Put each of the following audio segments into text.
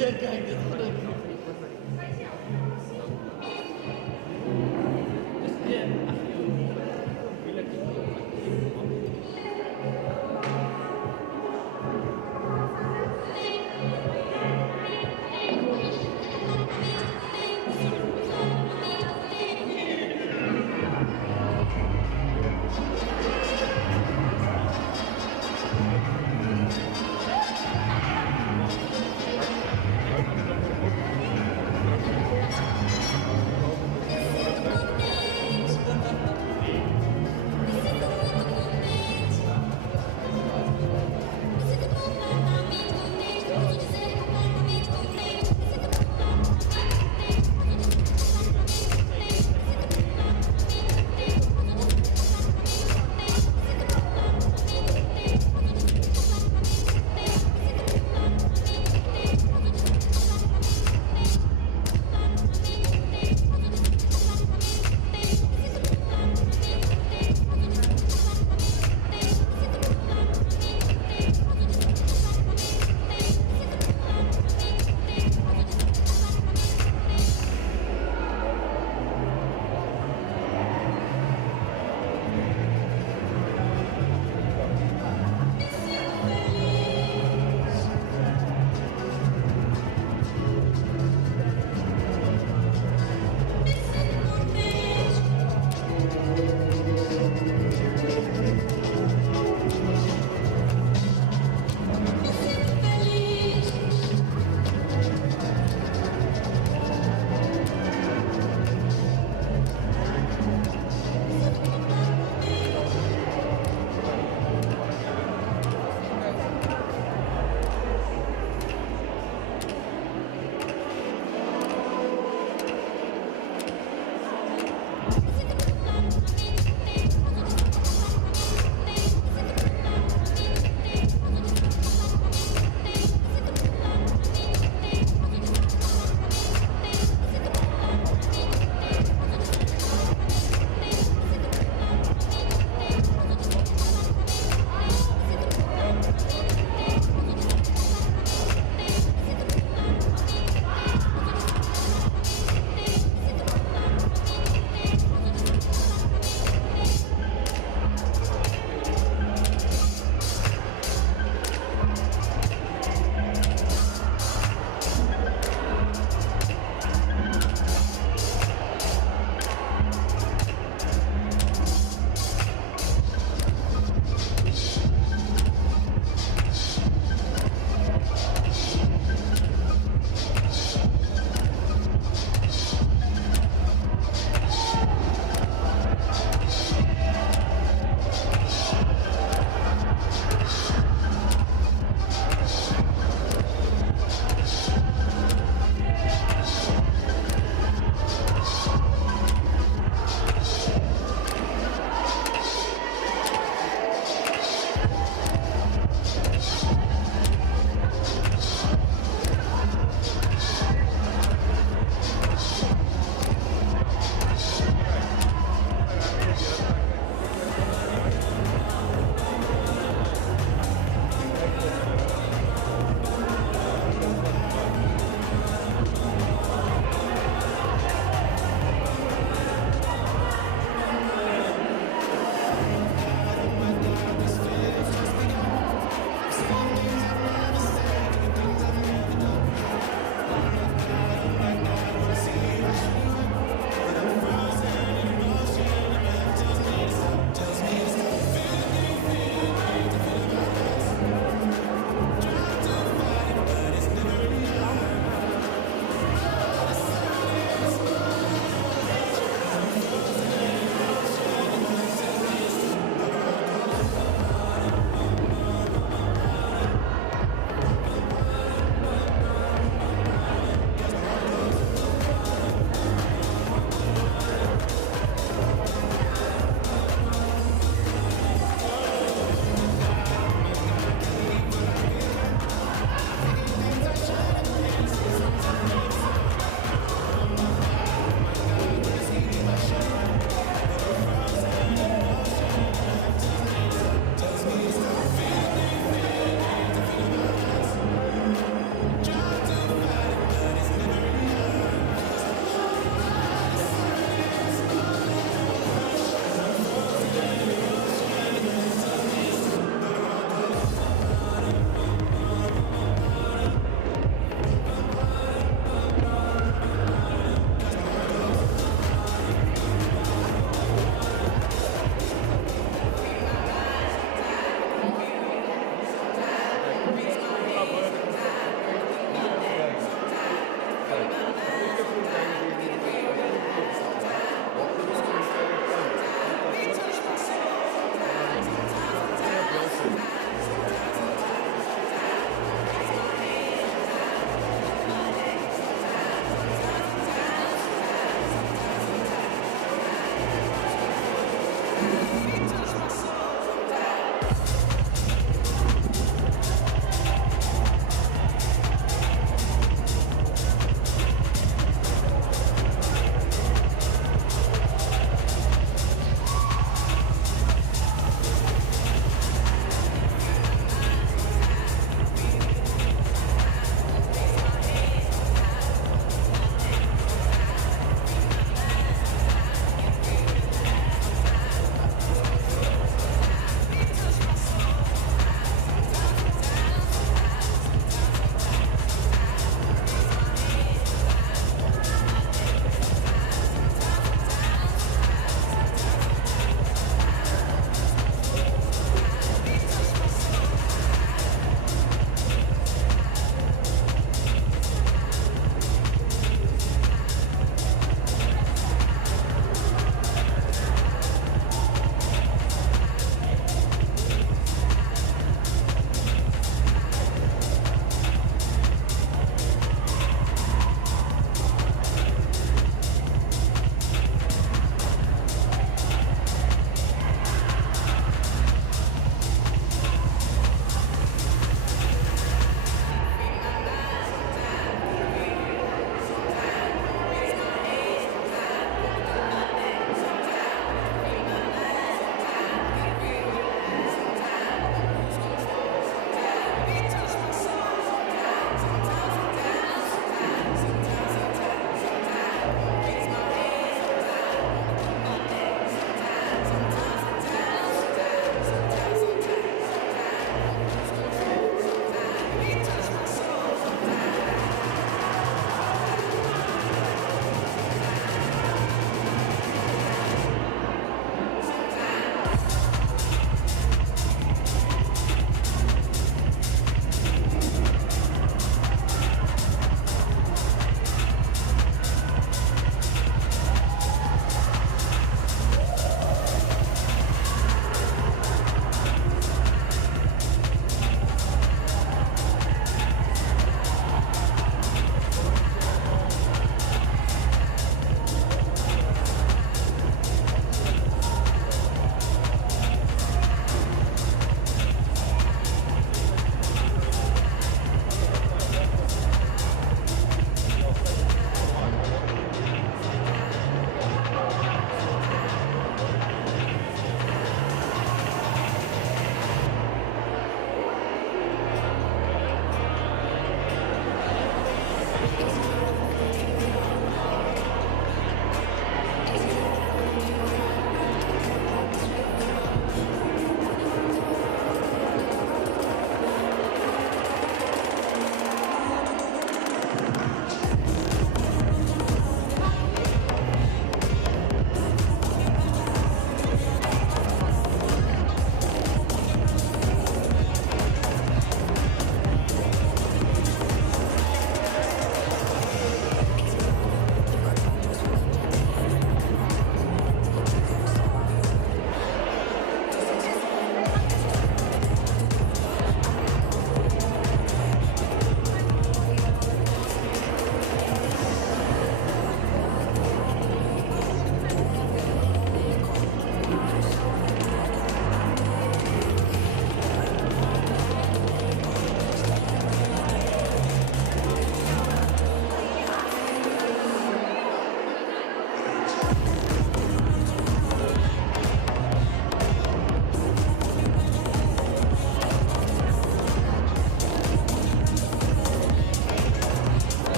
dia kayak gitu. Terus dia bila kita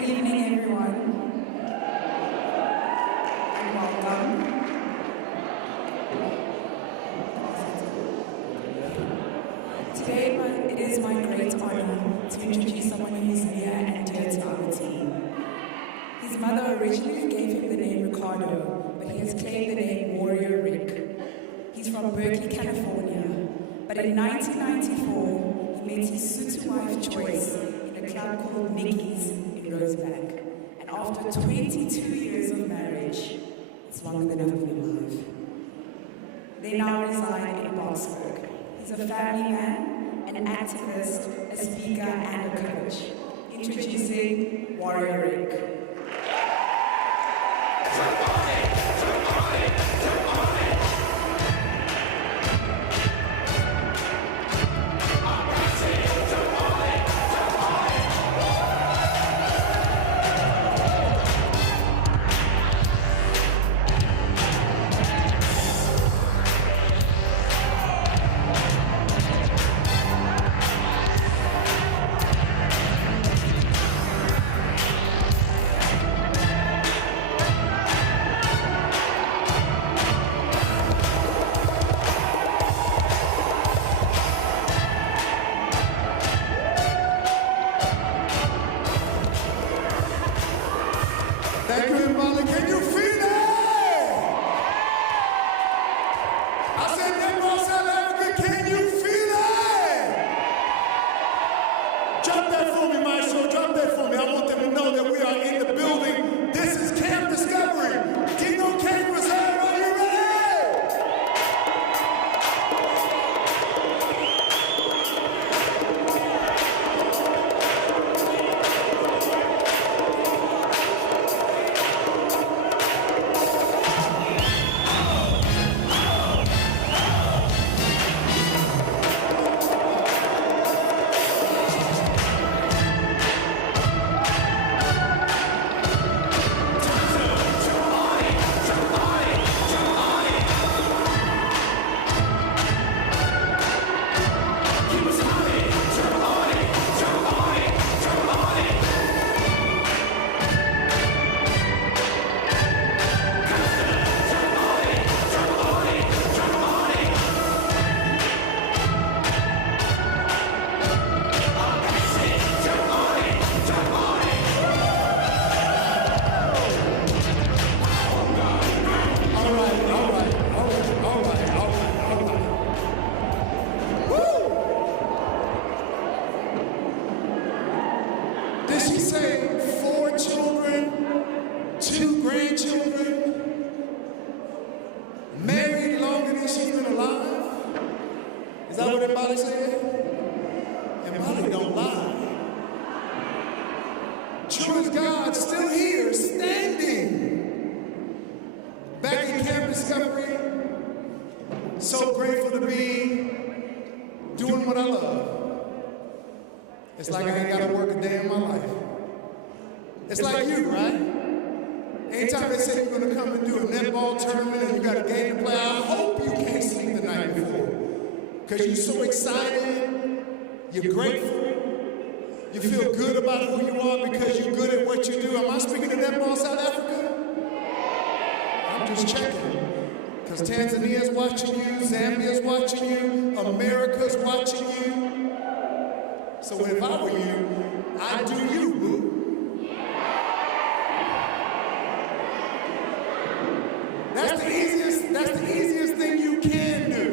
Good evening, everyone, and welcome. Today, it is my great honor to introduce someone who is near and dear to our team. His mother originally gave him the name Ricardo, but he has claimed the name Warrior Rick. He's from Berkeley, California, but in 1994, he met his suitor wife choice in a club called Mickey's in Rosebank. And after 22 years of marriage, it's longer than I've been alive. They now reside in Boxburg. He's a family man, an activist, a speaker, and a coach. Introducing Warrior Rick. Thank you, Molly. Can you feel it? I said, Netball South Africa, can you feel it? Drop that for me, Maestro. Drop that for me. I want them to know that we are in the building. This is Camp Discovery. Dino King Reserve, are you ready? Did she say 4 children, 2 grandchildren, married longer than she's been alive? Is that what everybody said? And Molly don't lie. True as God, still here, standing. Back in Camp Discovery, so grateful to be doing what I love. It's like I ain't got to work a day in my life. It's like you, right? Anytime they say you're going to come and do a netball tournament and you got a game to play, I hope you can't sleep the night before. Because you're so excited, you're grateful, you feel good about who you are because you're good at what you do. Am I speaking to Netball South Africa? I'm just checking. Because Tanzania's watching you, Zambia's watching you, America's watching you. So if I were you, I'd do you, boo. That's the easiest thing you can do.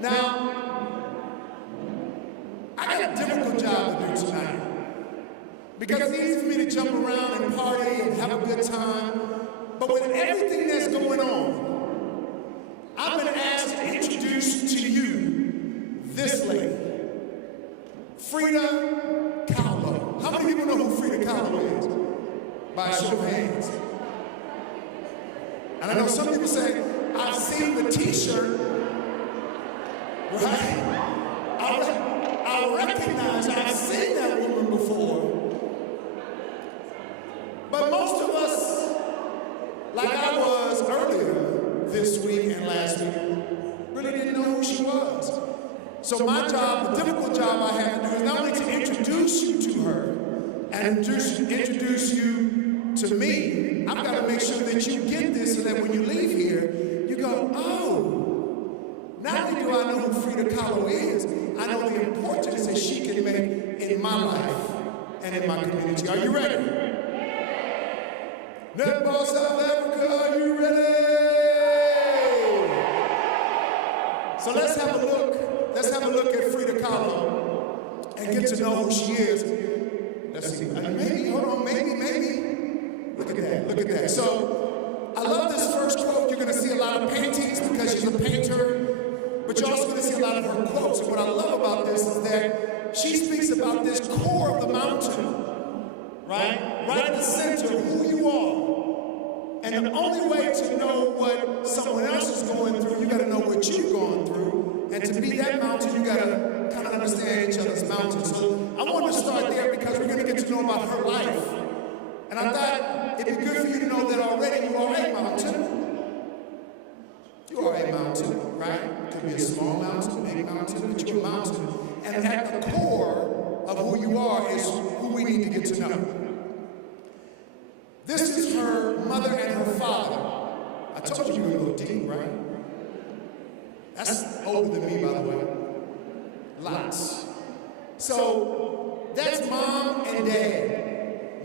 Now, I got a difficult job to do tonight. Because it's easy for me to jump around and party and have a good time. But with everything that's going on, I've been asked to introduce to you this lady. Frida Kahlo. How many people know who Frida Kahlo is? By a show of hands. And I know some people say, I've seen the t-shirt, right? I recognize I've seen that woman before. But most of us, like I was earlier this week and last week, really didn't know who she was. So my job, the difficult job I had to do is not only to introduce you to her and introduce you to me, I've got to make sure that you get this so that when you leave here, you go, oh, not only do I know who Frida Kahlo is, I know the importance that she can make in my life and in my community. Are you ready? Netball South Africa, are you ready? So let's have a look. Let's have a look at Frida Kahlo and get to know who she is. Let's see. Maybe, hold on, maybe. Look at that. So I love this first quote. You're going to see a lot of paintings because she's a painter, but you're also going to see a lot of her quotes. And what I love about this is that she speaks about this core of the mountain, right? Right at the center of who you are. And the only way to know what someone else is going through, you got to know what you've gone through. And to be that mountain, you got to kind of understand each other's mountains. So I wanted to start there because we're going to get to know about her life. And I thought it'd be good for you to know that already you are a mountain. You are a mountain, right? It could be a small mountain, a big mountain, but you're a mountain. And at the core of who you are is who we need to get to know. This is her mother and her father. I told you were a little deep, right? That's older than me, by the way. Lots. So that's mom and dad.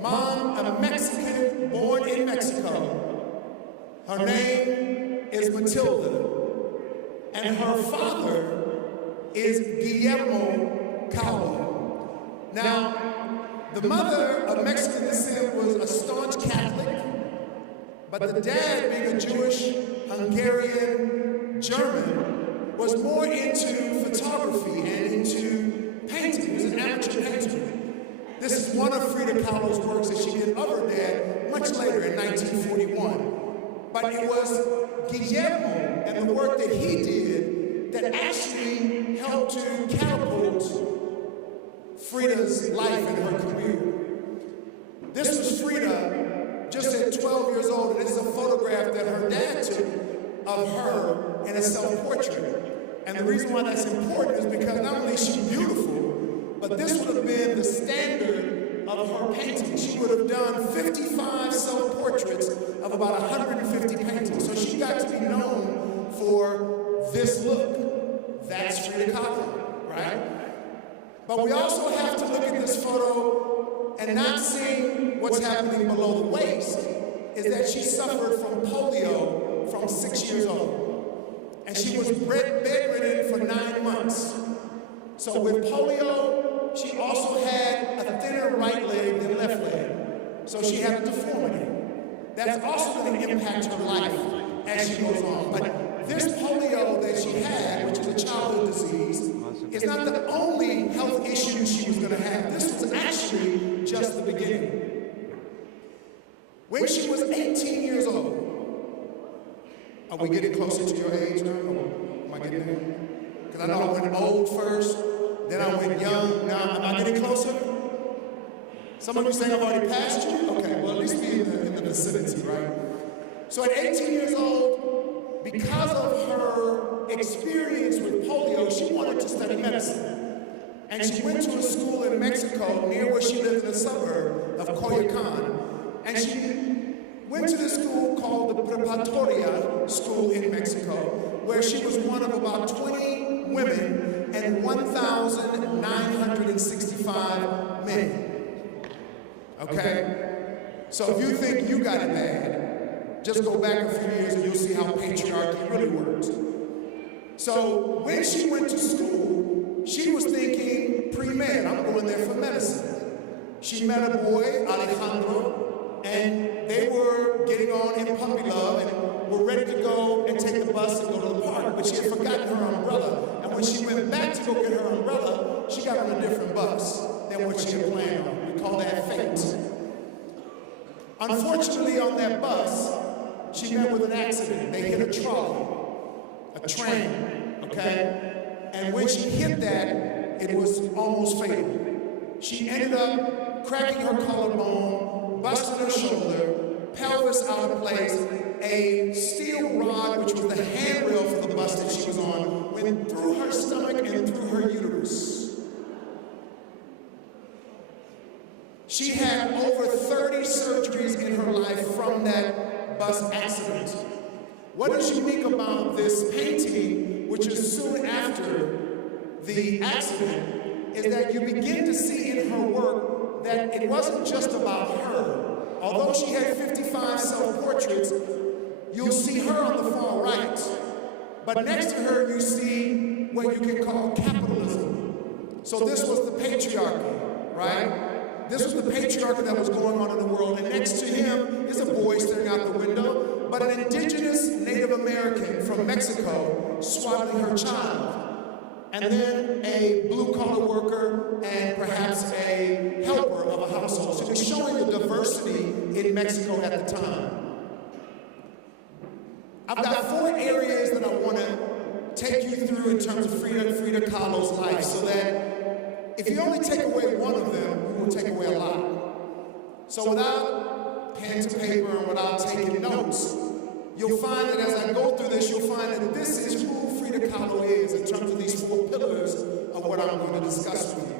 Mom, a Mexican born in Mexico. Her name is Matilda. And her father is Guillermo Kahlo. Now, the mother of Mexican descent was a staunch Catholic, but the dad, being a Jewish, Hungarian, German, was more into photography and into painting. He was an amateur painter. This is one of Frida Kahlo's works that she did of her dad much later in 1941. But it was Guillermo and the work that he did that actually helped to catapult Frida's life and her career. This was Frida just at 12 years old, and this is a photograph that her dad took of her in a self-portrait. And the reason why that's important is because not only is she beautiful, but this would have been the standard of her painting. She would have done 55 self-portraits of about 150 paintings. So she got to be known for this look. That's Frida Kahlo, right? But we also have to look at this photo and not see what's happening below the waist, is that she suffered from polio from 6 years old. And she was bedridden for 9 months. So with polio, she also had a thinner right leg than left leg. So she had a deformity. That's also going to impact her life as she goes on. But this polio that she had, which is a childhood disease, is not the only health issue she was going to have. This was actually just the beginning. When she was 18 years old, are we getting closer to your age now? Am I getting there? Because I know I went old first, then I went young. Now, am I getting closer? Some of you saying I've already passed you? Okay, well, at least be in the vicinity, right? So at 18 years old, because of her experience with polio, she wanted to study medicine. And she went to a school in Mexico near where she lived in the suburb of Coyoacan. And she went to this school called the Preparatoria School in Mexico, where she was one of about 20 women and 1,965 men. Okay? So if you think you got it bad, just go back a few years and you'll see how patriarchy really works. So when she went to school, she was thinking pre-med, I'm going there for medicine. She met a boy, Alejandro, and they were getting on in puppy love and were ready to go and take the bus and go to the park, but she had forgotten her umbrella. And when she went back to go get her umbrella, she got on a different bus than what she had planned on. We call that fate. Unfortunately, on that bus, she met with an accident. They hit a trolley, a train, okay? And when she hit that, it was almost fatal. She ended up cracking her collarbone, busted her shoulder, pelvis out of place. A steel rod, which was the handrail for the bus that she was on, went through her stomach and through her uterus. She had over 30 surgeries in her life from that bus accident. What is unique about this painting, which is soon after the accident, is that you begin to see in her work that it wasn't just about her. Although she had 55 self-portraits, you'll see her on the far right. But next to her, you see what you can call capitalism. So this was the patriarchy, right? This was the patriarchy that was going on in the world. And next to him is a boy staring out the window, but an indigenous Native American from Mexico swaddling her child. And then a blue-collar worker and perhaps a helper of a household. So we're showing the diversity in Mexico at the time. I've got 4 areas that I want to take you through in terms of Frida Kahlo's life, so that if you only take away one of them, we will take away a lot. So without pen to paper and without taking notes, you'll find that as I go through this, you'll find that this is who Frida Kahlo is in terms of these 4 pillars of what I'm going to discuss with you.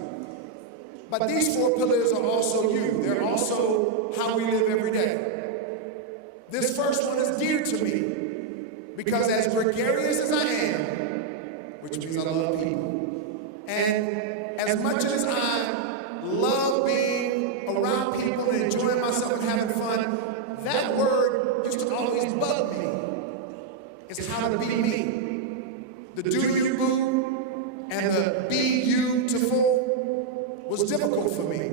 But these 4 pillars are also you. They're also how we live every day. This first one is dear to me, because as gregarious as I am, which means I love people, and as much as I love being around people and enjoying myself and having fun, that word used to always bug me. It's how to be me. The do you boo and the be you to full was difficult for me.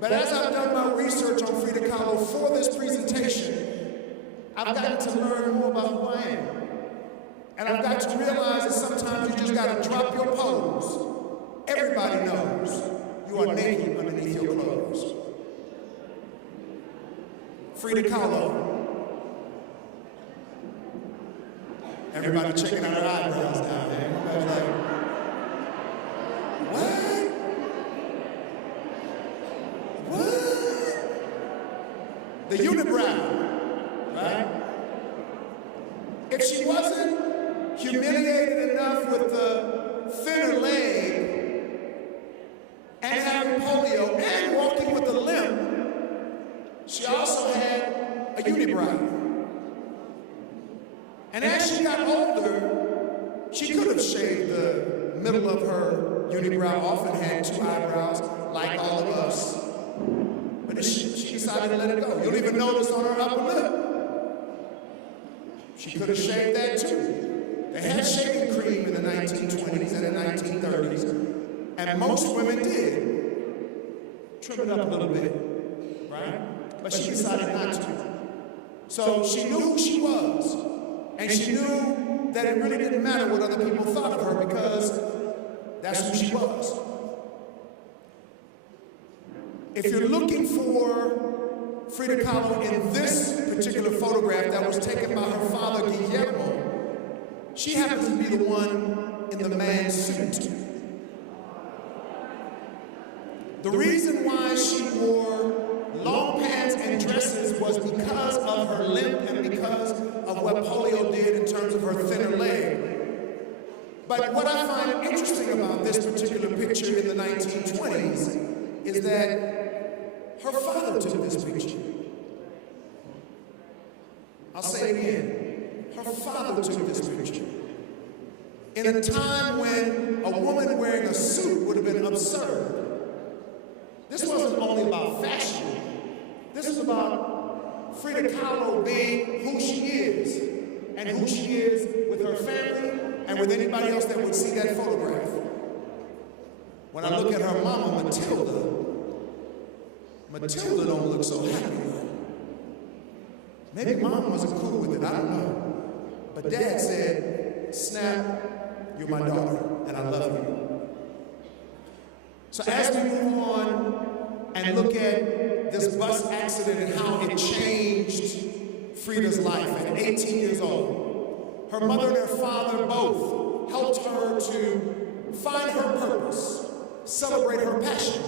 But as I've done my research on Frida Kahlo for this presentation, I've gotten to learn more about who I am. And I've got to realize that sometimes you just got to drop your pose. Everybody knows you are naked underneath your clothes. Frida Kahlo. Everybody checking out her eyebrows now, man. Everybody's like, what? What? The unibrow. Right? If she wasn't humiliated enough with the thinner leg and having polio and walking with a limp, she also had a unibrow. And as she got older, she could have shaved the middle of her unibrow off and had 2 eyebrows like all of us. But she decided to let it go. You'll even notice on her upper lip. She could have shaved that too. They had shaving cream in the 1920s and the 1930s, and most women did. Trim it up a little bit, right? But she decided not to. So she knew who she was, and she knew that it really didn't matter what other people thought of her because that's who she was. If you're looking for Frida Kahlo in this particular photograph that was taken by her father, Guillermo, she happens to be the one in the man's suit. The reason why she wore long pants and dresses was because of her limp and because of what polio did in terms of her thinner leg. But what I find interesting about this particular picture in the 1920s is that her father took this picture. I'll say it again. Her father took this picture. In a time when a woman wearing a suit would have been absurd. This wasn't only about fashion. This was about Frida Kahlo being who she is and who she is with her family and with anybody else that would see that photograph. When I look at her mama, Matilda don't look so happy. Maybe mom wasn't cool with it, I don't know. But dad said, Snap, you're my daughter, and I love you. So as we move on and look at this bus accident and how it changed Frida's life at 18 years old, her mother and her father both helped her to find her purpose, celebrate her passion.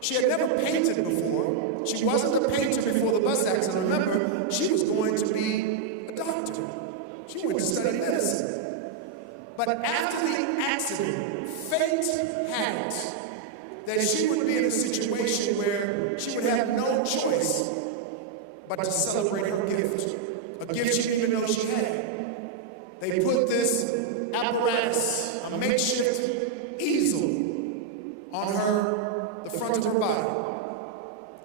She had never painted before. She wasn't a painter before the bus accident. Remember, she was going to be a doctor. She went to study medicine. But after the accident, fate had it that she would be in a situation where she would have no choice but to celebrate her gift, a gift she didn't even know she had. They put this apparatus, a makeshift easel, on the front of her body.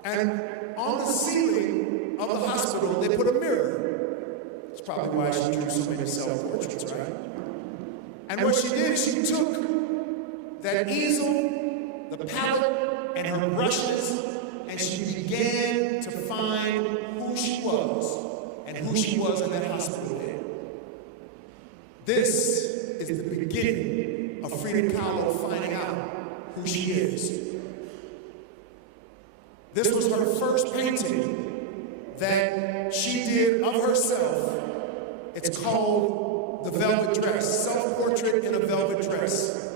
And on the ceiling of the hospital, they put a mirror. That's probably why she drew so many self-portraits, right? And what she did, she took that easel, the palette, and her brushes, and she began to find who she was and who she was in that hospital bed. This is the beginning of Frida Kahlo finding out who she is. This was her first painting that she did of herself. It's called The Velvet Dress, Self-Portrait in a Velvet Dress.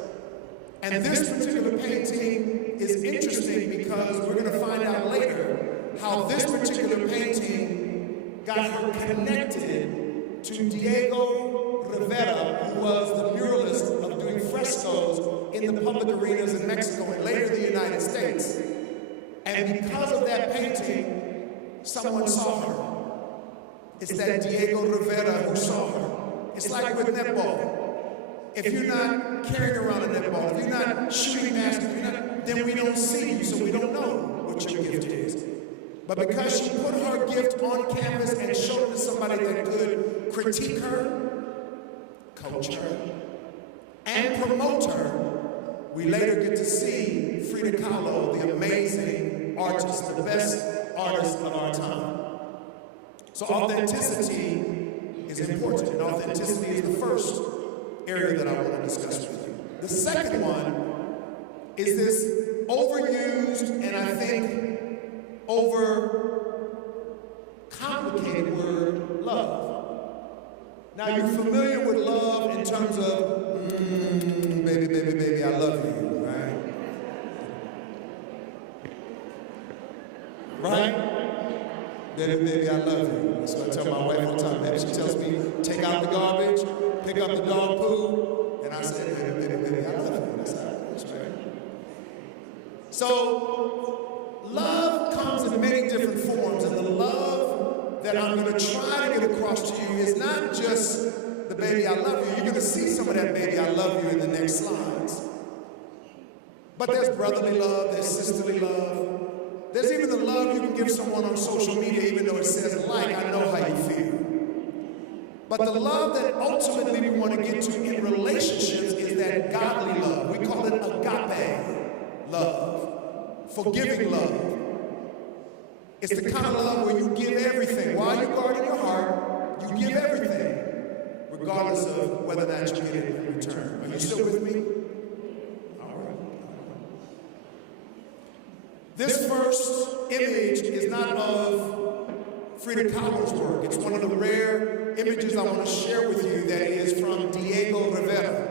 And this particular painting is interesting because we're going to find out later how this particular painting got her connected to Diego Rivera, who was the muralist of doing frescoes in the public arenas in Mexico and later the United States. And because of that painting, someone saw her. It's that Diego Rivera who saw her. It's like with netball. If you're not carrying around a netball, if you're not shooting baskets, then we don't see you, so we don't know what your gift is. But because she put her gift on canvas and showed it to somebody that could critique her, coach her, and promote her, we later get to see Frida Kahlo, the amazing artist, the best artist of our time. So authenticity is important, and authenticity is the first area that I want to discuss with you. The second one is this overused and I think over complicated word, love. Now you're familiar with love in terms of, baby, baby, baby, I love you, right? Right? Baby, baby, I love you. That's what I tell my wife all the time. Baby, she tells me, take out the garbage, pick up the dog poo, and I say, baby, baby, baby, I love you. That's how it is, right? So, love comes in many different forms, and the love that I'm going to try to get across to you is not just the baby, I love you. You're going to see some of that baby, I love you in the next slides. But there's brotherly love, there's sisterly love. There's even the love you can give someone on social media, even though it says like, I know how you feel. But the love that ultimately we want to get to in relationships is that godly love. We call it agape love, forgiving love. It's the kind of love where you give everything. While you're guarding your heart, you give everything, regardless of whether or not you get it in return. Are you still with me? All right. This first image is not of Frida Kahlo's work. It's one of the rare images I want to share with you that is from Diego Rivera.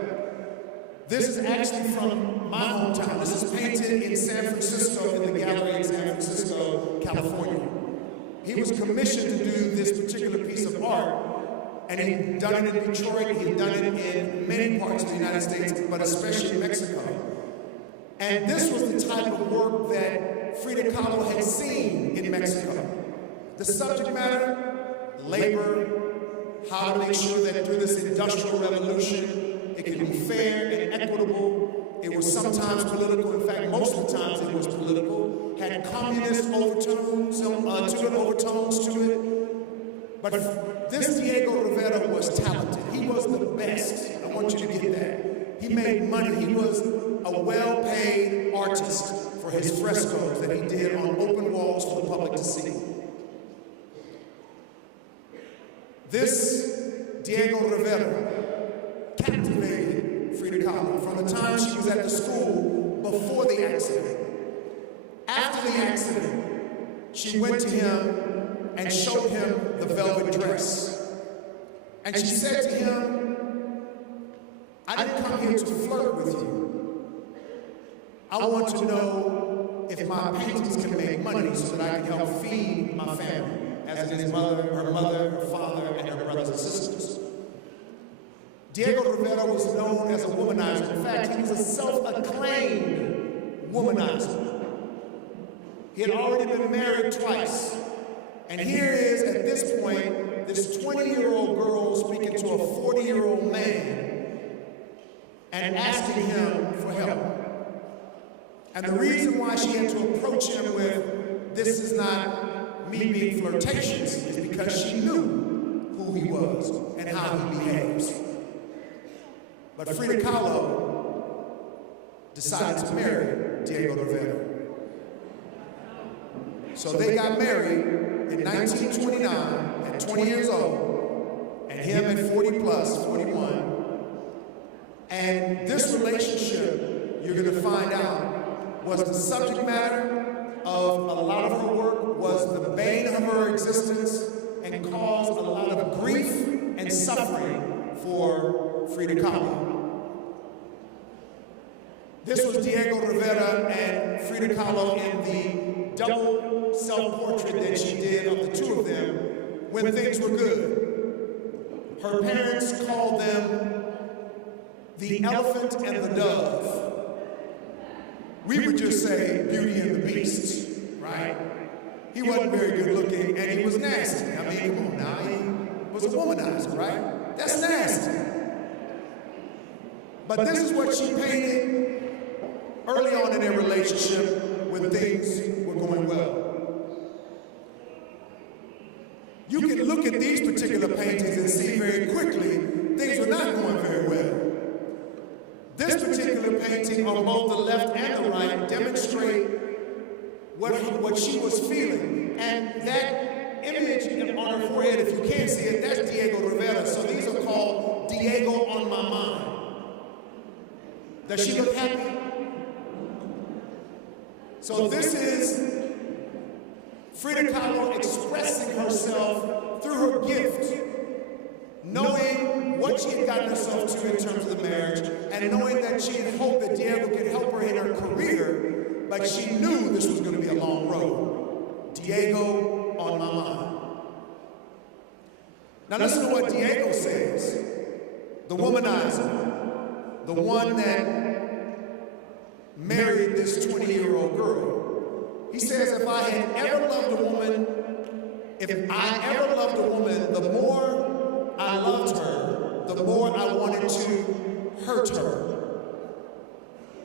This is actually from my hometown. This is painted in San Francisco, in the gallery in San Francisco, California. He was commissioned to do this particular piece of art, and he'd done it in Detroit, he'd done it in many parts of the United States, but especially Mexico. And this was the type of work that Frida Kahlo had seen in Mexico. The subject matter, labor, how to make sure that through this industrial revolution, it can be fair and equitable. It was sometimes political. In fact, most of the times it was political. Had communist overtones to it. But this Diego Rivera was talented. He was the best. I want you to get that. He made money. He was a well-paid artist for his frescoes that he did on open walls for the public to see. This Diego Rivera captivated Frida Kahlo from the time she was at the school before the accident. After the accident, she went to him and showed him the velvet dress. And she said to him, I didn't come here to flirt with you. I want to know if my paintings can make money so that I can help feed my family, as in his mother, her father, and her brothers and sisters. Diego Rivera was known as a womanizer. In fact, he was a self-acclaimed womanizer. He had already been married twice. And here is, at this point, this 20-year-old girl speaking to a 40-year-old man and asking him for help. And the reason why she had to approach him with, "This is not me being flirtatious," is because she knew who he was and how he behaves. But Frida Kahlo decided to marry Diego Rivera. So they got married in 1929 at 20 years old, and him at 40 plus, 41. And this relationship, you're going to find out, was the subject matter of a lot of her work, was the bane of her existence, and caused a lot of grief and suffering for Frida Kahlo. This was Diego Rivera and Frida Kahlo in the double self-portrait that she did of the two of them when things were good. Her parents called them the elephant and the dove. We would just say Beauty and the Beast, right? He wasn't very good looking and he was nasty. I mean, come on now, he was a womanizer, right? That's nasty. But this is what she painted early on in their relationship when things were going well. You can look at these particular paintings and see very quickly things were not going very well. This particular painting on both the left and the right demonstrate what she was feeling. And that image on her forehead, if you can't see it, that's Diego Rivera. So these are called Diego on my mind. Does she look happy? So this is Frida Kahlo expressing herself through her gift, knowing what she had gotten herself to in terms of the marriage, and knowing that she had hoped that Diego could help her in her career, but she knew this was going to be a long road. Diego on my mind. Now listen to what Diego says. The womanizer, the one that married this 20-year-old girl. He says, if I ever loved a woman, the more I loved her, the more I wanted to hurt her.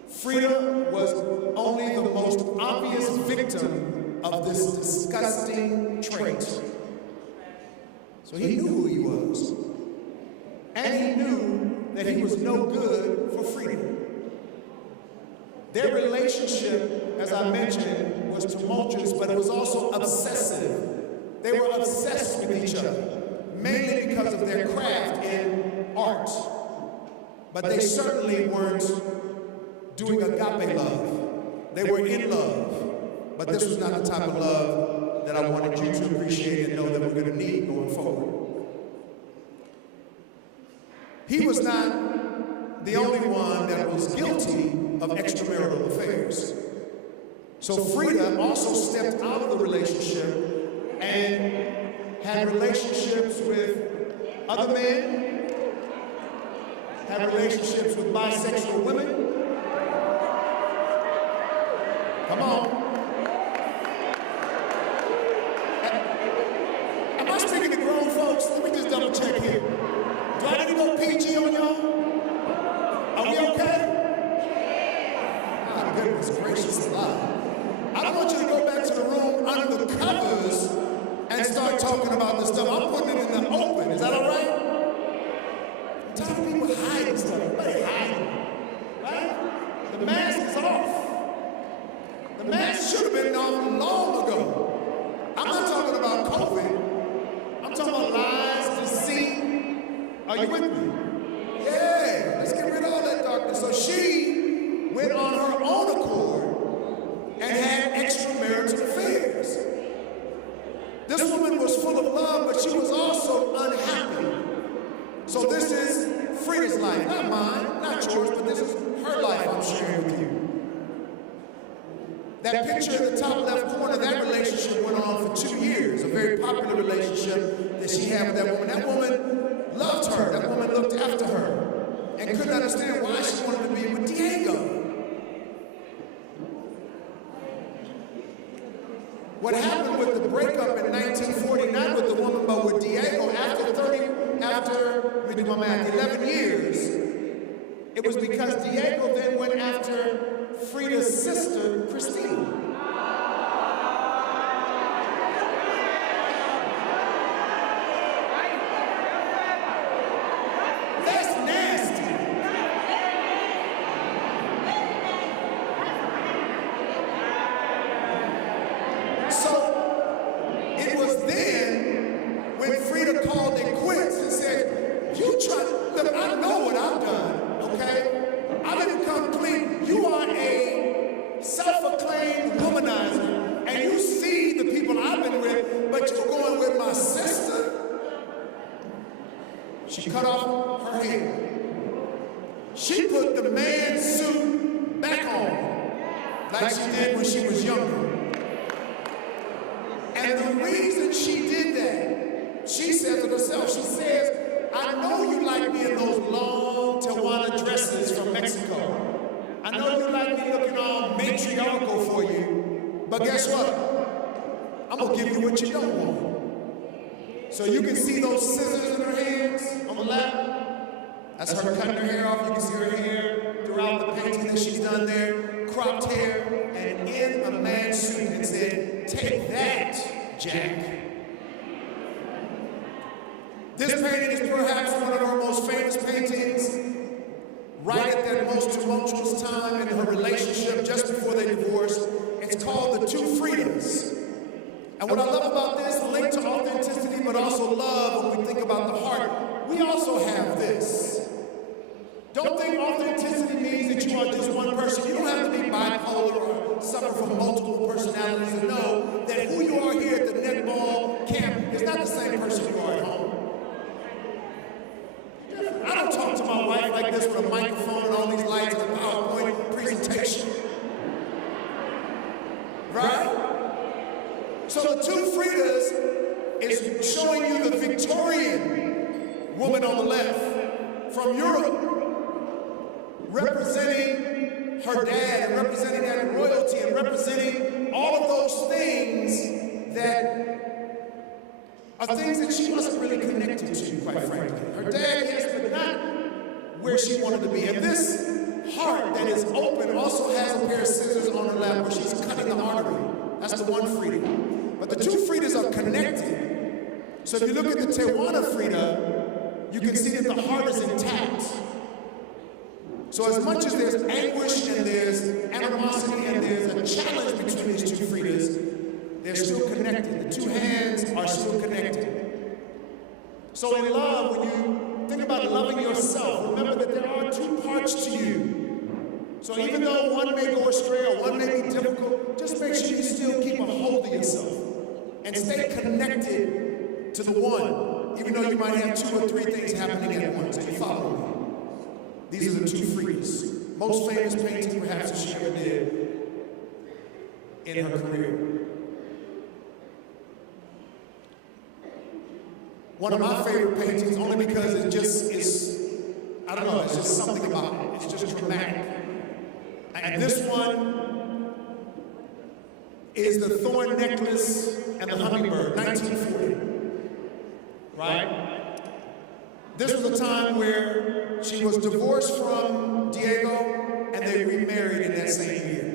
Frida was only the most obvious victim of this disgusting trait. So he knew who he was. And he knew that he was no good for Frida. Their relationship, as I mentioned, was tumultuous, but it was also obsessive. They were obsessed with each other, mainly because of their craft in art. But they certainly weren't doing agape love. They were in love, but this was not the type of love that I wanted you to appreciate and know that we're going to need going forward. He was not the only one that was guilty of extramarital affairs. So Frida also stepped out of the relationship and had relationships with other men, had relationships with bisexual women. Come on. Am I speaking to grown folks? Let me just double check here. Do I need to go PG on y'all? Are we okay? My goodness gracious alive. I don't want you to go back to the room under the covers and start talking about this stuff. I'm putting it in the open. Is that all right? I'm tired of people hiding stuff. Everybody hiding. Right? The mask is off. The mask should have been on long ago. I'm not talking about COVID. I'm talking about lies, deceit. Are you with me? Yeah, let's get rid of all that darkness. So she went on her own accord and had extramarital affairs. This woman was full of love, but she was also unhappy. So this is Frida's life, not mine, not yours, but this is her life I'm sharing with you. That picture in the top left corner, that relationship went on for 2 years, a very popular relationship that she had with that woman. That woman loved her. That woman looked after her and couldn't understand why she wanted to be with Diego. What happened with the breakup in 1940, not with the woman, but with Diego, after, let me do my math, 11 years, it was because Diego then went after Frida's sister, Christine. She cut off her hair. She put the man's suit back on, like she did when she was younger. And the reason she did that, she says to herself, she says, I know you like me in those long Tijuana dresses from Mexico. I know you like me looking all matriarchal for you, but guess what? I'm gonna give you what you don't want. So you can see those scissors in her hands on the left. That's her cutting her hair off. You can see her hair throughout the painting that she's done there. Cropped hair and in a man's suit, and said, take that, Jack. This painting is perhaps one of her most famous paintings, right at that most tumultuous time in her relationship just before they divorced. It's called The Two Fridas. And what I love about this, linked to authenticity, but also love when we think about the heart, we also have this. Don't think authenticity means that you are just one person. You don't have to be bipolar or suffer from multiple personalities to know that who you are here at the Netball camp is not the same person you are at home. I don't talk to my wife like this with a microphone and all these lights and a PowerPoint presentation. Right? So the Two Fridas is showing you the Victorian woman on the left from Europe, representing her dad and representing that royalty and representing all of those things that are things that she wasn't really connected to, quite frankly. Her dad, yes, but not where she wanted to be. And this heart that is open also has a pair of scissors on her lap where she's cutting the artery. That's the one Frida. But the two Fridas are connected. So if you look at the Tijuana Frida, you can see that the heart is intact. So as much as there's anguish and there's animosity and there's a challenge between these two Fridas, they're still connected. The two hands are still connected. So in love, when you think about loving yourself, remember that there are two parts to you. So even though one may go astray or one may be difficult, just make sure you still keep a hold of yourself and stay connected to the one, even though you might have two or three things happening at once. And you follow me. These are the two Fridas. Most famous painting perhaps that she ever did in her career. One of my favorite paintings, only because it just is, I don't know, it's just something about it. It's just dramatic. And this one is the thorn necklace and the hummingbird, 1940. Right? This was a time where she was divorced from Diego and they remarried in that same year.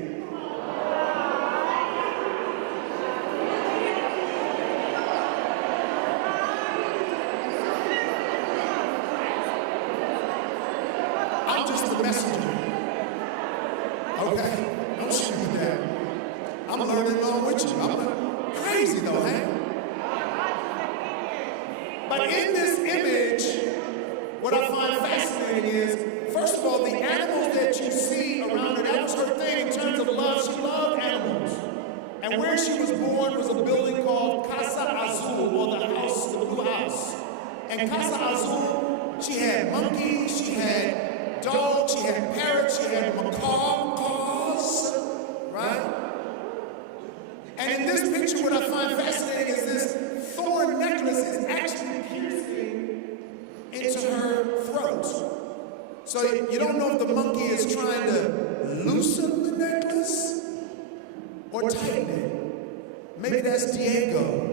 I'm just the messenger. Okay, don't shoot me down. I'm learning along with you. I'm crazy though, man. But in this image, what I find fascinating is, first of all, the animals that you see around her, that was her thing in terms of love. She loved animals. And where she was born was a building called Casa Azul, or the house, the blue house. And Casa Azul, she had monkeys, she had dogs, she had parrots, she had macaws, right? And in this picture, what I find fascinating is this thorn necklace is actually piercing into her throat. So you don't know if the monkey is trying to loosen the necklace or tighten it. Maybe that's Diego.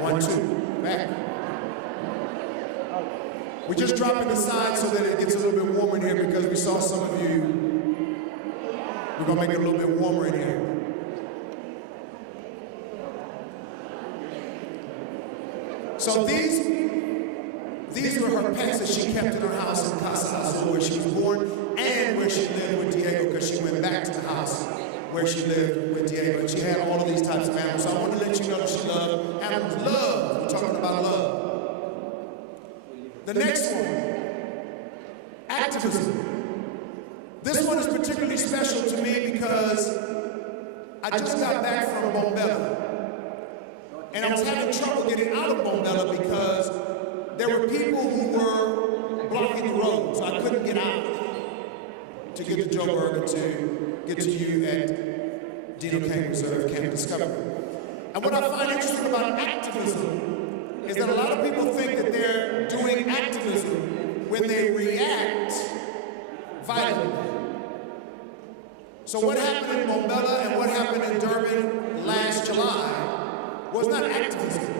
One, two, back. We're just dropping the side so that it gets a little bit warmer in here because we saw some of you. We're gonna make it a little bit warmer in here. So these were her pets that she kept in her house in Casa Azul where she was born and where she lived with Diego because she went back to the house where she lived with Diego. And she had all of these types of animals. So I want to let you know that she loved animals. Love. We're talking about love. The next one, activism. This one is particularly special to me because I just got back from Bombella. And I was having trouble getting out of Bombella because there were people who were blocking the road. So I couldn't get out to get to Joburg and to get to you at Dino King Reserve Camp Discovery. And what I find interesting about activism is that a lot of people think that they're doing activism when they react violently. So what happened in Bombella and what happened in Durban last July was not activism.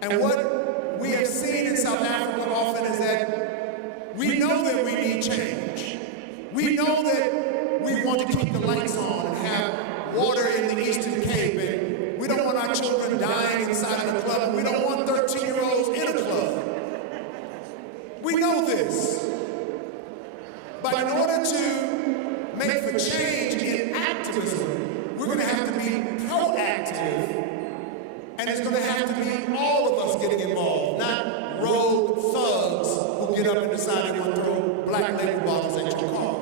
And what we have seen in South Africa often is that we know that we need change. We know that we want to keep the lights on and have water in the Eastern Cape, and we don't want our children dying inside of a club, and we don't want 13-year-olds in a club. We know this. But in order to make for change in activism, we're going to have to be proactive, and it's going to have to be all of us getting involved, not rogue thugs who get up and decide they want to throw black label bottles at your car.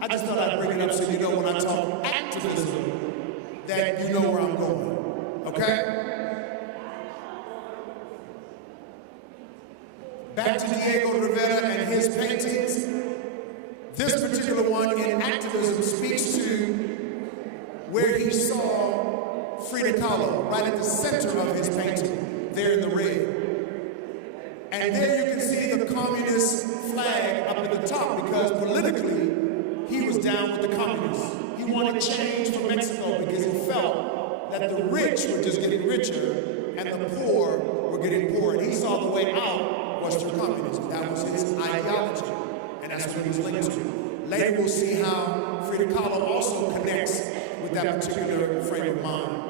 I just thought I'd bring it up so you know when I talk activism that you know where I'm going, okay? Back to Diego Rivera and his paintings. This particular one in activism speaks to where he saw Frida Kahlo, right at the center of his painting, there in the red. And there you can see the communist flag up at the top because politically, he was down with the communists. He wanted change for Mexico because he felt that the rich were just getting richer and the poor were getting poorer. And he saw the way out was through communism. That was his ideology, and that's what he's linked to. Later we'll see how Frida Kahlo also connects with that particular frame of mind.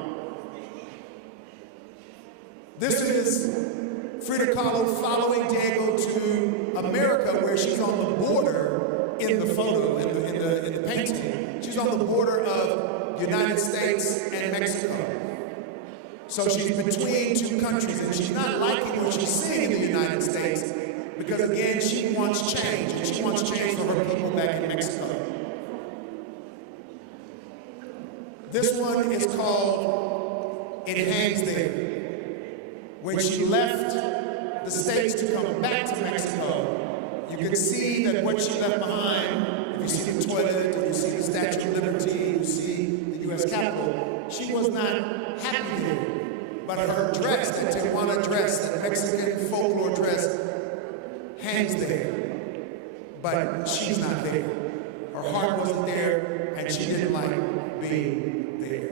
This is Frida Kahlo following Diego to America, where she's on the border in the photo, in the painting. She's on the border of the United States and Mexico. So she's between two countries, and she's not liking what she's seeing in the United States because, again, she wants change, and she wants change for her people back in Mexico. This one is called It Hangs There. When she left the States to come back to Mexico, you can see that what she left behind, if you see the toilet, and you see the Statue of Liberty, you see the U.S. Capitol, she was not happy there. But her dress, that Tijuana dress, that Mexican folklore dress, hangs there. But she's not there. Her heart wasn't there, and she didn't like being there.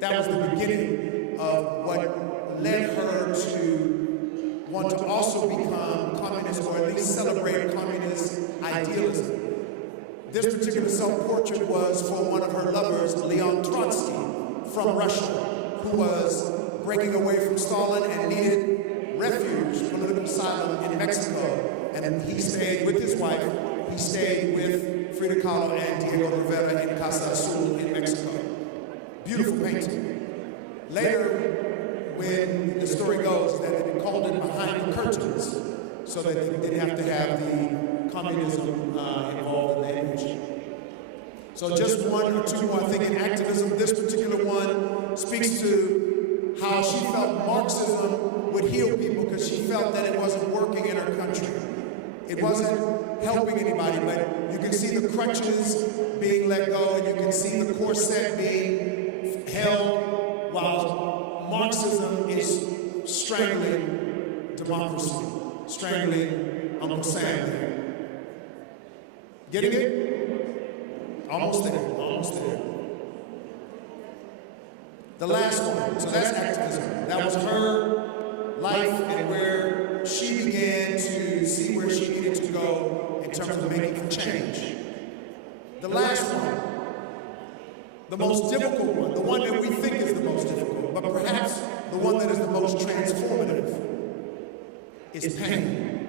That was the beginning of what led her to want to also become communist, or at least celebrate communist idealism. This particular self-portrait was for one of her lovers, Leon Trotsky, from Russia, who was breaking away from Stalin and needed refuge, political asylum in Mexico. And he stayed with his wife. He stayed with Frida Kahlo and Diego Rivera in Casa Azul in Mexico. Beautiful painting. Later, when the story goes that they called it Behind the Curtains, so that they didn't have to have the communism involved in the image. So just one or two more. I think in activism, this particular one speaks to how she felt Marxism would heal people because she felt that it wasn't working in her country. It wasn't helping anybody, but you can see the crutches being let go, and you can see the corset being held, while Marxism is strangling democracy, strangling Uncle Sam there. Getting it? Almost there, almost there. The last one, so that's activism. That was her life and where she began to see where she needed to go in terms of making a change. The last one, the most difficult one, the one that we think is the most difficult, but perhaps the one that is the most transformative, is pain.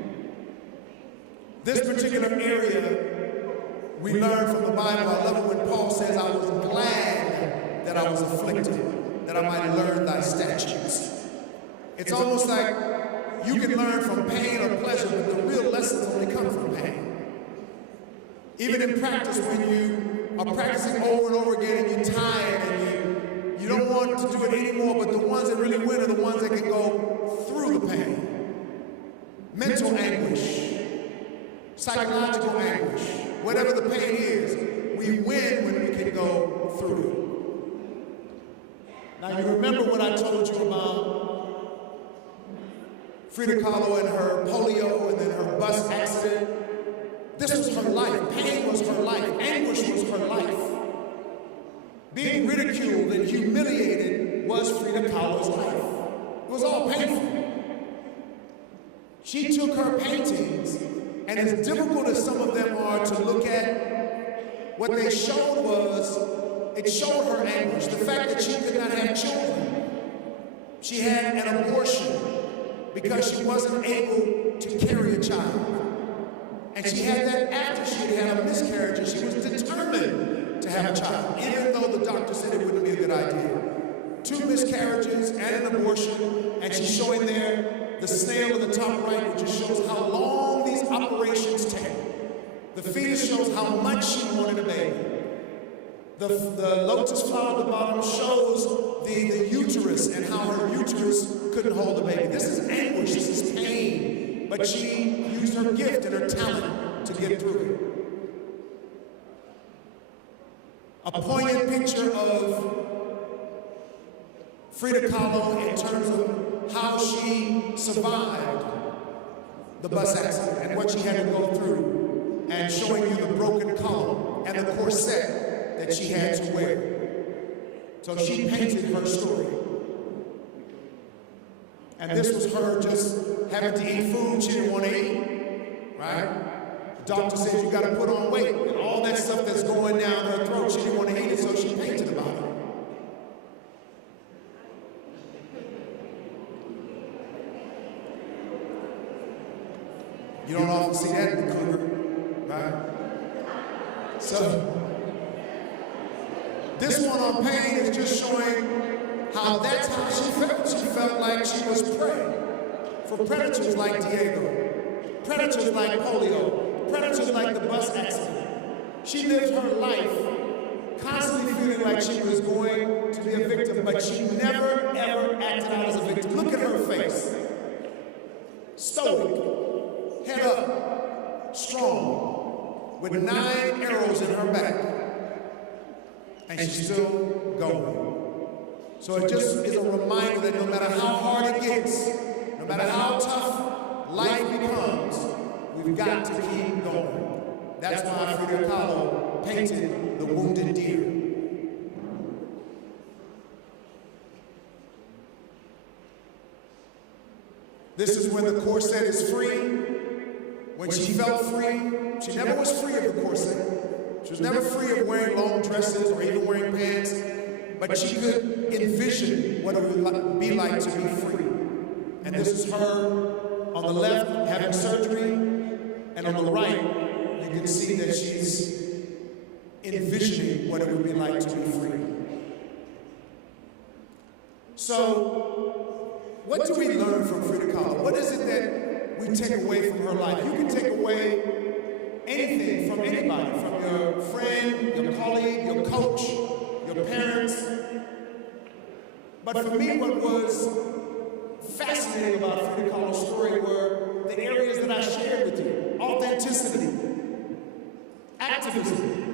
This particular area we learn from the Bible. I love it when Paul says, I was glad that I was afflicted, that I might learn thy statutes. It's almost like you can learn from pain or pleasure, but the real lessons only come from pain. Even in practice, when you are practicing over and over again and you're tired and you don't want to do it anymore, but the ones that really win are the ones that can go through the pain. Mental anguish, psychological anguish, whatever the pain is, we win when we can go through it. Now you remember what I told you about Frida Kahlo and her polio and then her bus accident? This was her life. Pain was her life. Anguish was her life. Being ridiculed and humiliated was Frida Kahlo's life. It was all painful. She took her paintings, and as difficult as some of them are to look at, what they showed was, it showed her anguish. The fact that she could not have children. She had an abortion because she wasn't able to carry a child. And she had that after she had had a miscarriage, and she was determined to have a child, even though the doctor said it wouldn't be a good idea. 2 miscarriages and an abortion, and she's showing there the snail in the top right, which just shows how long these operations take. The fetus shows how much she wanted a baby. The lotus flower at the bottom shows the uterus and how her uterus couldn't hold the baby. This is anguish, this is pain, but she used her gift and her talent to get through it. A poignant picture of Frida Kahlo in terms of how she survived the bus accident and what she had to go through, and showing you the broken column and the corset that she had to wear. So she painted her story. And this was her just having to eat food she didn't want to eat, right? The doctor said you got to put on weight, and all that stuff that's going down her throat, she didn't want to eat it, so she painted about it. You don't often see that in the cougar, right? So, this one on pain is just showing how that's how she felt. She felt like she was prey for predators like Diego, predators like polio, predators like the bus accident. She lived her life constantly feeling like she was going to be a victim, but she never, ever acted out as a victim. Look at her face. Stoic, head up, strong, with 9 arrows in her back. And she's still going. So it just is a reminder that no matter how hard it gets, no matter how tough life becomes, we've got to keep going. That's why Frida Kahlo painted the wounded deer. This is when the corset is free. When she felt free, she never was free of the corset. She was never free of wearing long dresses or even wearing pants, but she could envision what it would be like to be free. And this is her on the left having surgery, and on the right, you can see that she's envisioning what it would be like to be free. So, what do we learn from Frida Kahlo? What is it we take away from her life. You can take away anything from anybody, from your friend, your colleague, your coach, your parents. But for me, what was fascinating about Frida Kahlo's story were the areas that I shared with you. Authenticity, activism,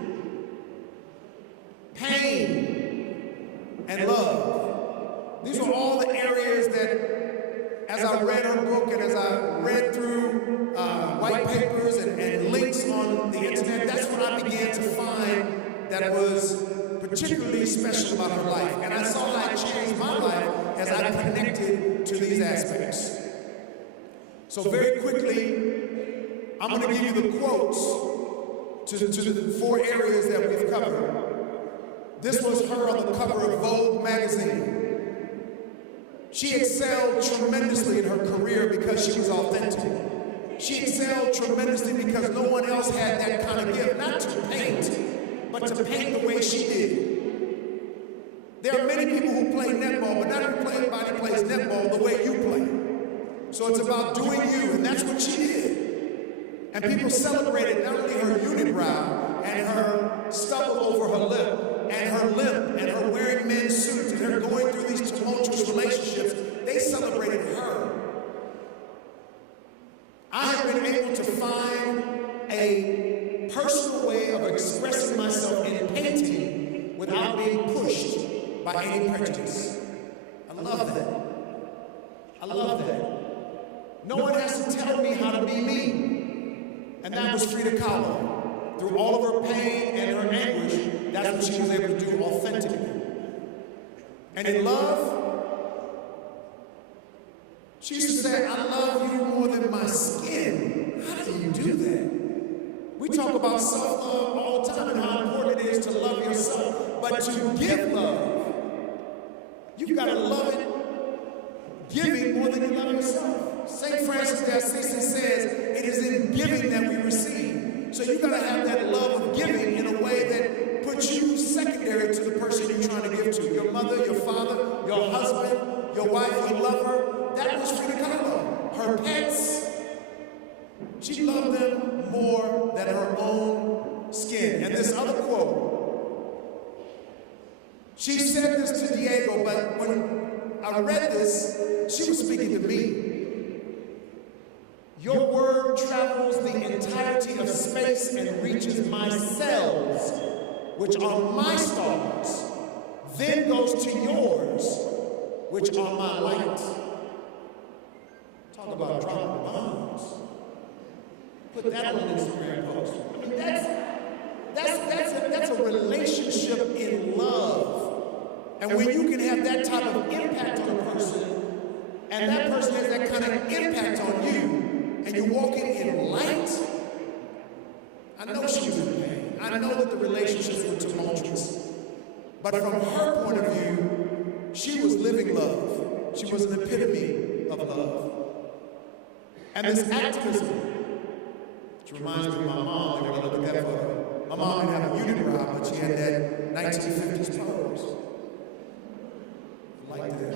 pain, and love. These were all the areas that, as I read her book and as I read through white papers and links on the internet, that's when I began to find that was particularly special about her life. And I saw how it changed my life as I connected to these aspects. So very quickly, I'm going to give you the quotes to the 4 areas that we've covered. This was her on the cover of Vogue magazine. She excelled tremendously in her career because she was authentic. She excelled tremendously because no one else had that kind of gift, not to paint, but to paint the way she did. There are many people who play netball, but not everybody plays netball the way you play. So it's about doing you, and that's what she did. And people celebrated not only her unibrow and her stubble over her lip, and her limp, and her wearing men's suits, and her going through these tumultuous relationships. They celebrated her. I have been able to find a personal way of expressing myself in painting without being pushed by any prejudice. I love that. I love that. No one has to tell me how to be me. And that was Frida Kahlo. Through all of her pain and her anguish, that's what she was able to do authentically. And in love, she used to say, I love you more than my skin. How do you do that? We talk about self-love all the time and how important it is to love yourself. But to give love, you've got to love it, giving more than you love yourself. St. Francis de Assisi says, it is in giving that we receive. So you've got to have that love of giving in a way that puts you secondary to the person you're trying to give to. Your mother, your father, your husband, your wife, your lover. That was Frida Kahlo. Her pets, she loved them more than her own skin. And this other quote, she said this to Diego, but when I read this, she was speaking to me. Your word travels the entirety of space and reaches my cells, which are my stars, then goes to yours, which are my light. Talk about dropping bombs. Put that on an Instagram post. I mean, that's a relationship in love. And when you can have that type of impact on a person, and that person has that kind of impact on you, and you're walking in light, I know she was in pain. I know that the relationships were tumultuous. But from her point of view, she was living love. She was an epitome of love. And this activism, which reminds me of my mom, when I look at that photo. My mom didn't have a unibrow, but she had that 1950s pose. I liked that.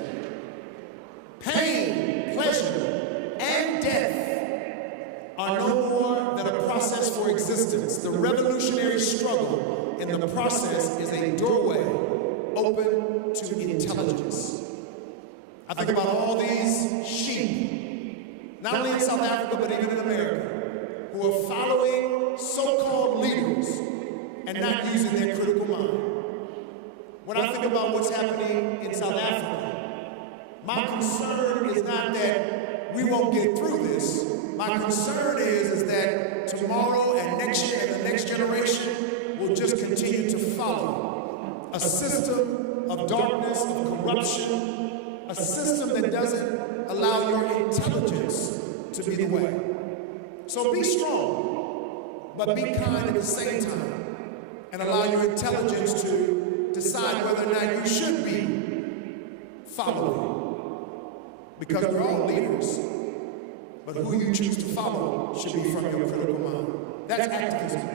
Pain, pleasure, and death are no more than a process for existence. The revolutionary struggle in the process is a doorway open to intelligence. I think about all these sheep, not only in South Africa, but even in America, who are following so-called leaders and not using their critical mind. When I think about what's happening in South Africa, my concern is not that we won't get through this. My concern is that tomorrow and next year and the next generation will just continue to follow a system of darkness, of corruption, a system that doesn't allow your intelligence to be the way. So be strong, but be kind at the same time, and allow your intelligence to decide whether or not you should be following. Because we're all leaders. But who you choose to follow should be from your critical mind. That's activism.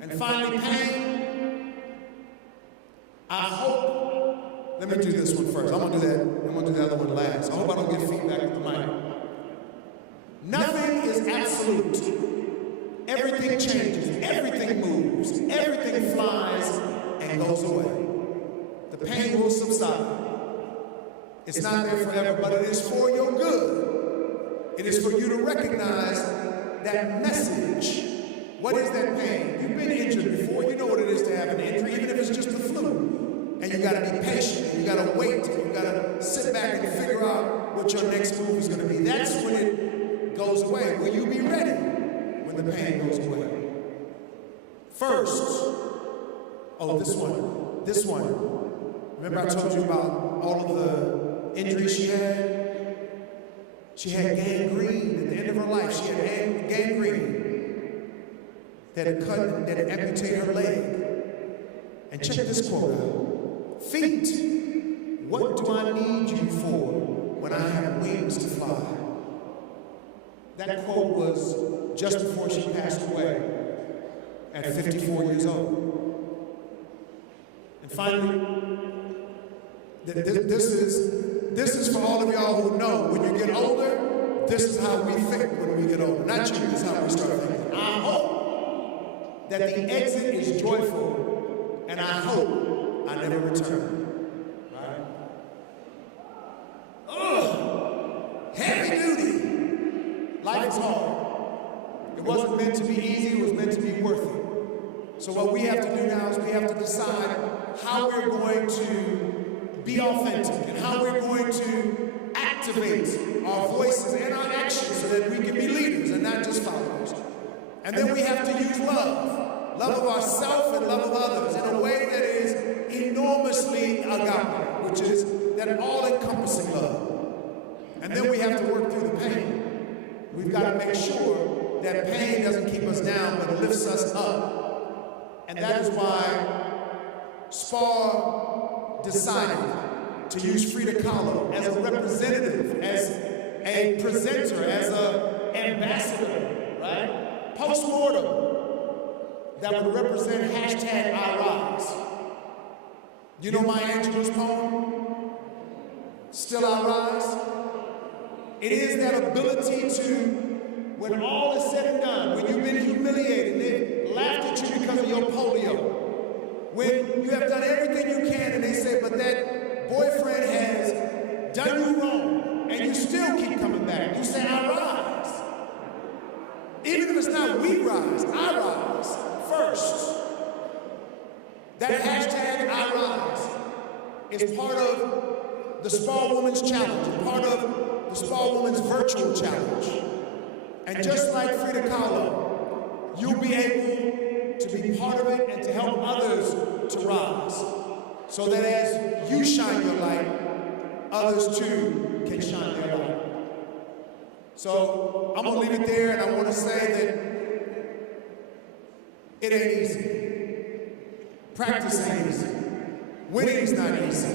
And finally, pain. I hope, let me do this one first. I'm gonna do that, I'm gonna do the other one last. I hope I don't get feedback on the mic. Nothing is absolute. Everything changes, everything moves, everything flies and goes away. The pain will subside. It's not there forever, but it is for your good. It is for you to recognize that message. What is that pain? You've been injured before. You know what it is to have an injury, even if it's just the flu. And you got to be patient. And you got to wait. And you got to sit back and figure out what your next move is going to be. That's when it goes away. Will you be ready when the pain goes away? First, this one. Remember I told you about all of the injuries she had? She had gangrene at the end of her life. She had gangrene that had amputated her leg. And check this quote out. Feet, what do I need you for when I have wings to fly? That quote was just before she passed away at 54 years old. And finally, this is for all of y'all who know when you get older, this is how we think when we get older. Not you, this is how we start thinking. I hope that the exit is joyful, and I hope I never return. Right? Ugh! Heavy duty! Life is hard. It wasn't meant to be easy, it was meant to be worth it. So what we have to do now is we have to decide how we're going to be authentic and how we're going to activate our voices and our actions so that we can be leaders and not just followers. And then we have to use love of ourselves and love of others in a way that is enormously agape, which is that all-encompassing love. And then we have to work through the pain. We've got to make sure that pain doesn't keep us down, but lifts us up. And that is why SPAR decided to use Frida Kahlo as a representative, as a presenter, as an ambassador, right? Post-mortem that would represent hashtag I Rise. You know Maya Angelou's poem? Still I Rise? It is that ability to, when all is said and done, when you've been humiliated, they laughed at you because of your polio, when you have done everything you can and they say, but that boyfriend has done you wrong, and you still keep coming back. You say, I rise. Even if it's not we rise, I rise first. That hashtag I rise is part of the SPAR Women's Challenge, and part of the SPAR Women's Virtual Challenge. And just like Frida Kahlo, you'll be able to be part of it and to help others to rise. So that as you shine your light, others too can shine their light. So I'm gonna leave it there, and I wanna say that it ain't easy. Practice ain't easy. Winning's not easy.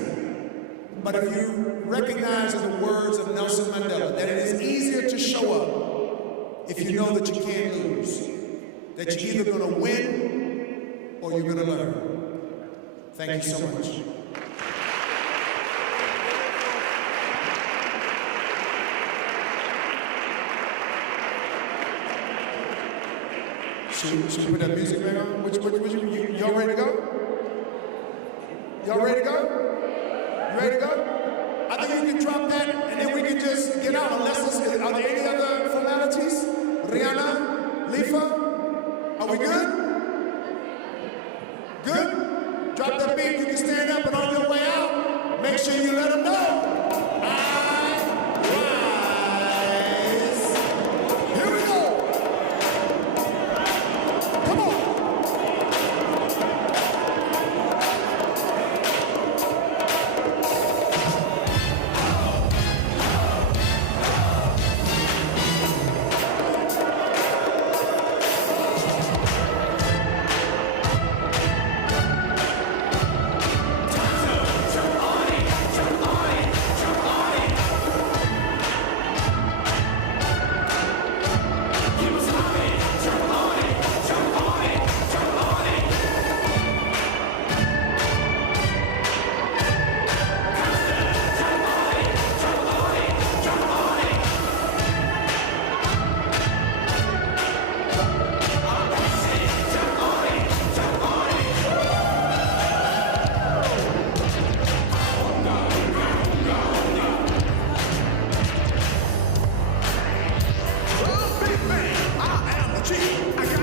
But if you recognize in the words of Nelson Mandela that it is easier to show up if you know that you can't lose, that you're either gonna win or you're gonna learn. Thank you so much. Should we put that music back on? Y'all ready to go? Y'all ready to go? You ready to go? I think you can drop that and then we can just get out unless are there any other formalities? Rihanna? Lifa? Are we good? Good? Drop that beat, you can stand up, and on your way out, make sure you let them know. I rise. Here we go. Come on. G, I got